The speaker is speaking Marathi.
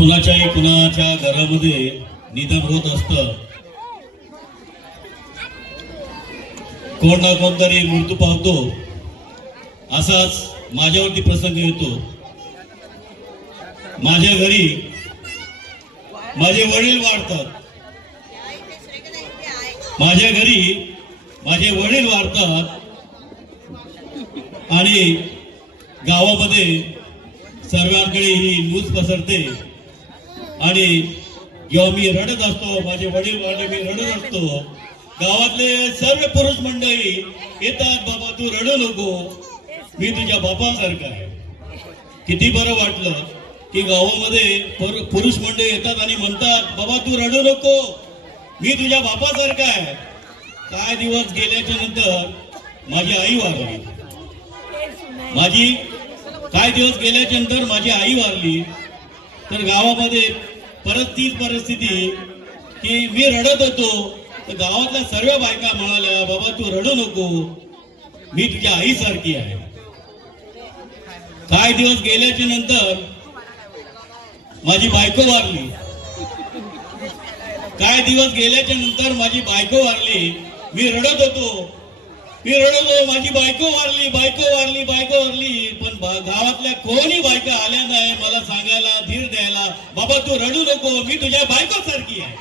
कुणाच्या घरामध्ये निधन होत असतं, कोण ना कोणतरी मृत्यू पावतो. असाच माझ्यावरती प्रसंग येतो. माझ्या घरी माझे वडील वारतात. माझ्या घरी माझे वडील वारतात आणि गावामध्ये सर्वांकडे ही न्यूज पसरते. आणि जेव्हा मी रडत असतो, माझे वडील वारले, मी रडत असतो, गावातले सर्व पुरुष मंडळी येतात, बाबा तू रडू नको, मी तुझ्या बापासारखा आहे. किती बरं वाटलं की गावामध्ये पुरुष मंडळी येतात आणि म्हणतात, बाबा तू रडू नको, मी तुझ्या बापासारखा आहे. काय दिवस गेल्याच्या नंतर माझी आई वारली. काय दिवस गेल्याच्या नंतर माझी आई वारली. तर गावामध्ये परत तीच परिस्थिती की मी रडत होतो, तर गावातल्या सर्व बायका म्हणाल्या, बाबा तू रडू नको, मी तुझ्या आईसारखी आहे. काय दिवस गेल्याच्या नंतर माझी बायको वारली. काय दिवस गेल्याच्या नंतर माझी बायको वारली. मी रडत होतो, माझी बायको वारली, पण गावातल्या कोणी बायका आल्या नाही मला सांगायला, धीर द्यायला, बाबा तू रडू नको, मी तुझ्या बायको सारखी आहे.